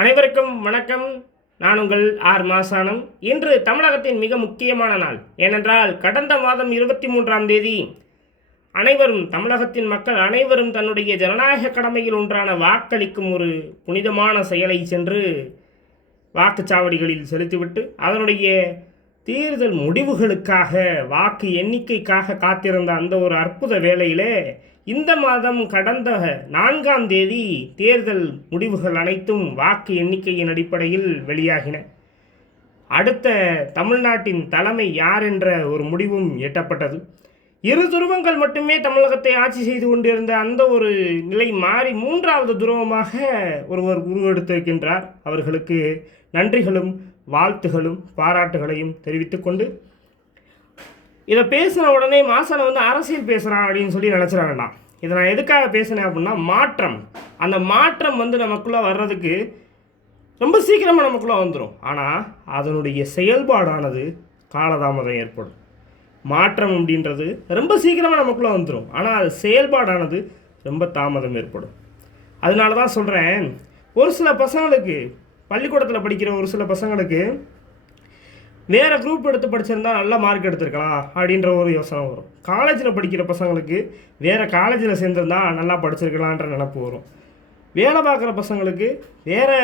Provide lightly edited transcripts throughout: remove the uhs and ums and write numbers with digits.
அனைவருக்கும் வணக்கம். நான் உங்கள் ஆர் மாசானம். இன்று தமிழகத்தின் மிக முக்கியமான நாள். ஏனென்றால் கடந்த மாதம் 23ஆம் தேதி தமிழகத்தின் மக்கள் அனைவரும் தன்னுடைய ஜனநாயக கடமையில் ஒன்றான வாக்களிக்கும் ஒரு புனிதமான செயலை சென்று வாக்குச்சாவடிகளில் செலுத்திவிட்டு அதனுடைய தேர்தல் முடிவுகளுக்காக வாக்கு எண்ணிக்கைக்காக காத்திருந்த அந்த ஒரு அற்புத வேளையிலே இந்த மாதம் கடந்த 4ஆம் தேதி தேர்தல் முடிவுகள் அனைத்தும் வாக்கு எண்ணிக்கையின் அடிப்படையில் வெளியாகின. அடுத்த தமிழ்நாட்டின் தலைமை யார் என்ற ஒரு முடிவும் எட்டப்பட்டது. இரு துருவங்கள் மட்டுமே தமிழகத்தை ஆட்சி செய்து கொண்டிருந்த அந்த ஒரு நிலை மாறி 3வது துருவமாக ஒருவர் உருவெடுத்திருக்கின்றார். அவர்களுக்கு நன்றிகளும் வாழ்த்துகளும் பாராட்டுகளையும் தெரிவித்துக்கொண்டு, இதை பேசின உடனே மாசனை அரசியல் பேசுகிறான் அப்படின்னு சொல்லி நினச்சிட வேண்டாம். இதை நான் எதுக்காக பேசினேன் அப்படின்னா, அந்த மாற்றம் நமக்குள்ளே வர்றதுக்கு ரொம்ப சீக்கிரமாக நமக்குள்ளே வந்துடும். ஆனால் அதனுடைய செயல்பாடானது காலதாமதம் ஏற்படும். மாற்றம் அப்படின்றது ரொம்ப சீக்கிரமாக நமக்குள்ளே வந்துடும், ஆனால் அது செயல்பாடானது ரொம்ப தாமதம் ஏற்படும். அதனால தான் சொல்கிறேன், ஒரு சில பசங்களுக்கு பள்ளிக்கூடத்தில் படிக்கிற ஒரு சில பசங்களுக்கு வேறு குரூப் எடுத்து படிச்சிருந்தா நல்ல மார்க் எடுத்துருக்கலாம் அப்படின்ற ஒரு யோசனை வரும். காலேஜில் படிக்கிற பசங்களுக்கு வேறு காலேஜில் சேர்ந்துருந்தா நல்லா படிச்சிருக்கலான்ற நினப்பு வரும். வேலை பார்க்குற பசங்களுக்கு வேறு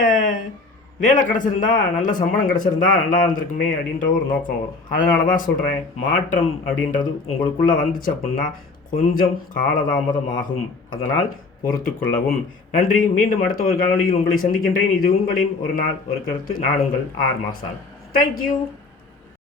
வேலை கிடச்சிருந்தா நல்ல சம்பளம் கிடச்சிருந்தா நல்லா இருந்திருக்குமே அப்படின்ற ஒரு நோக்கம் வரும். அதனால தான் சொல்கிறேன், மாற்றம் அப்படின்றது உங்களுக்குள்ளே வந்துச்சு அப்படின்னா கொஞ்சம் காலதாமதம் ஆகும். அதனால் பொறுத்து கொள்ளவும். நன்றி. மீண்டும் அடுத்த ஒரு காணொலியில் உங்களை சந்திக்கின்றேன். இது உங்களின் ஒரு நாள் ஒரு கருத்து. நான் உங்கள் ஆர் மாசான். தேங்க்யூ.